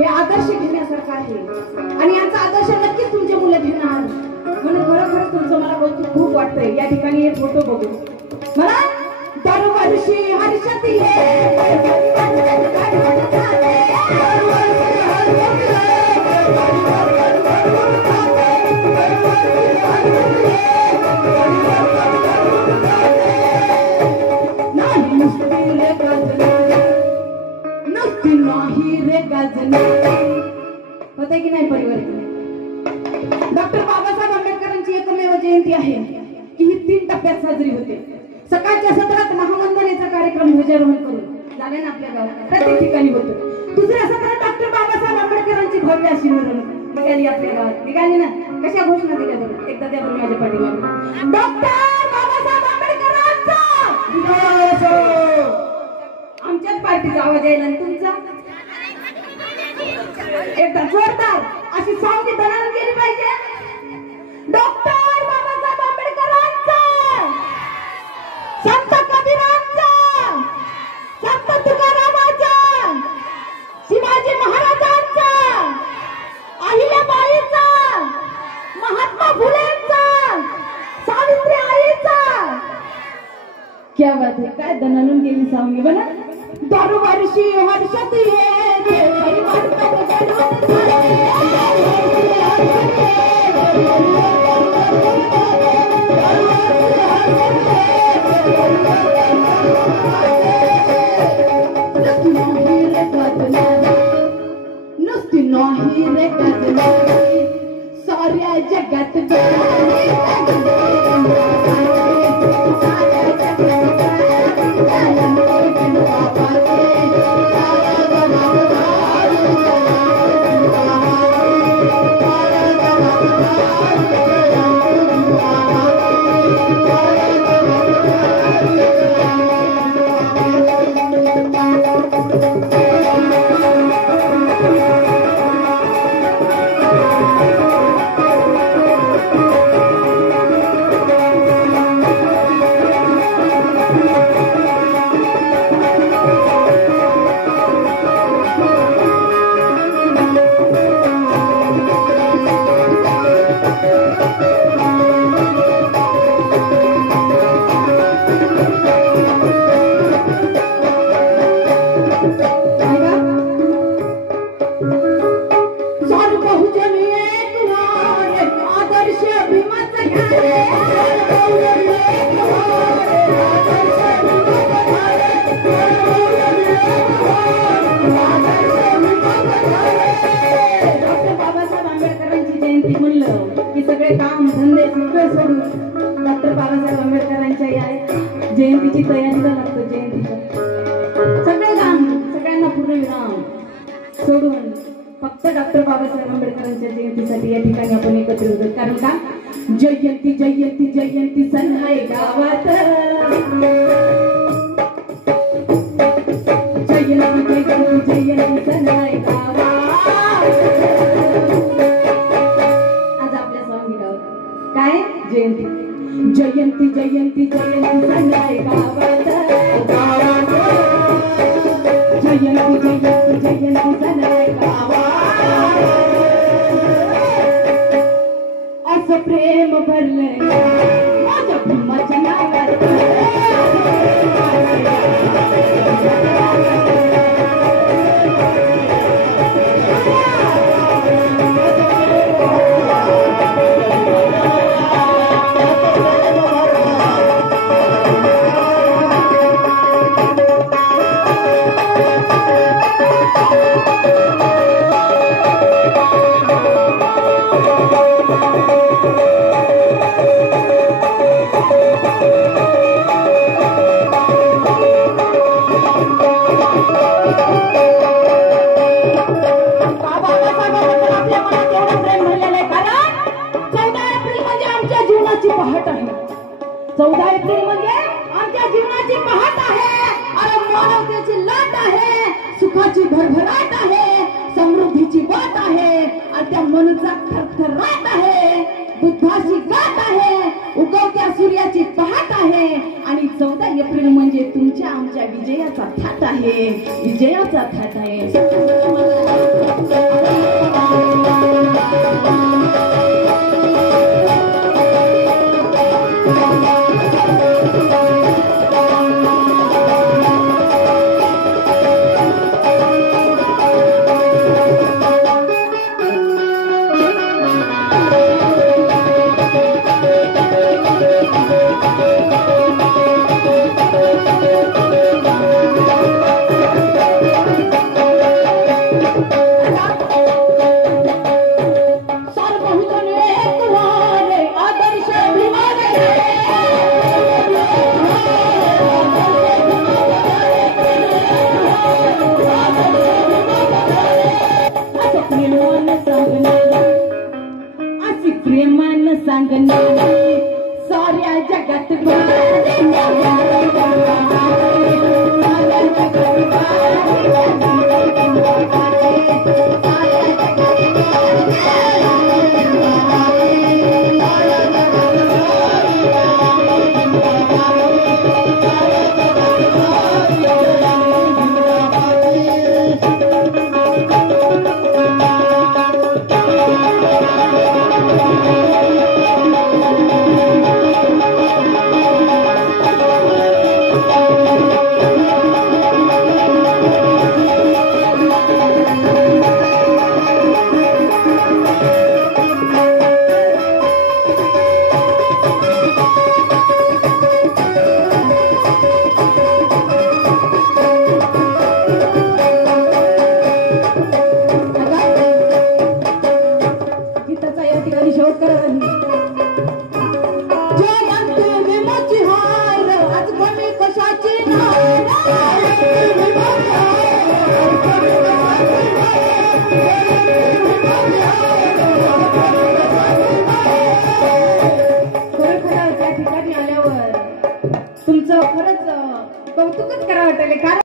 हे आदर्श घेण्यासारखं आहे आणि यांचा आदर्श नक्कीच तुमचे मुलं घेणार. म्हणून खरोखरच तुमचं मला कौतुक खूप वाटतंय. या ठिकाणी हे फोटो बघू मला दरवर्षी हर्षती होते की नाही परिवर्तन. डॉक्टर बाबासाहेब आंबेडकरांची एकमेव जयंती आहे की ही 3 टप्प्यात साजरी होते. सकाळच्या सत्रात महावंदनेचा कार्यक्रम ध्वजारोहण करून झाले ना आपल्या गावात प्रत्येक ठिकाणी होतं. दुसऱ्या सत्रात डॉक्टर बाबासाहेब आंबेडकरांची भव्य अशी मिरवणूक निघाली आपल्या गावात. निघाली ना. कशा घोषणा दिल्या बरं एकदा त्या बरोबर माझ्या पाठीमागे डॉक्टर बाबासाहेब आंबेडकरांचा आमच्याच पार्टीचा आवाज यायला आणि तुमचा एकदा जोरदार अशी सावली बनावून गेली पाहिजे. डॉक्टर बाबासाहेब आंबेडकरांचा, संत कबीरांचा, संत तुकारामांचा, शिवाजी महाराजांचा, अहिल्याबाईंचा, महात्मा फुलेंचा, सावित्री आईचा. क्या बात है. काय दणानून गेली सावली बना. दरवर्षी हर्षती नुसती नाही रे गजनी साऱ्या जगात जयंतीची तयारीला लागतो. जयंतीच्या सगळे काम सगळ्यांना पूर्णविराम सोडून फक्त डॉक्टर बाबासाहेब आंबेडकरांच्या जयंतीसाठी या ठिकाणी आपण एकत्रित होतो. कारण का जयंती जयंती जयंती सण आहे गावात. जयंती जयंती जयंती सण आहे गावात. आज आपल्या स्वामी गावात काय जयंती जयंती जयंती जयंती सण आहे गावात. जयंती जयंती जयंती सण आहे गावात. असं प्रेम भरलंय माझ्या भीमाच्या नावात. पहाट आहे. 14 एप्रिल म्हणजे आमच्या जीवनाची पहाट आहे. अरे मानवतेची लाट आहे, सुखाची भरभराट आहे, समृद्धीची वाट आहे आणि त्या मनुचा थरथराट आहे. बुद्धाची गाठ आहे, उगवत्या सूर्याची पहाट आहे आणि 14 एप्रिल म्हणजे तुमच्या आमच्या विजयाचा थाट आहे. विजयाचा थाट आहे. चांदणी साऱ्या जगात तुमचं खरंच कौतुकच करावं वाटेल.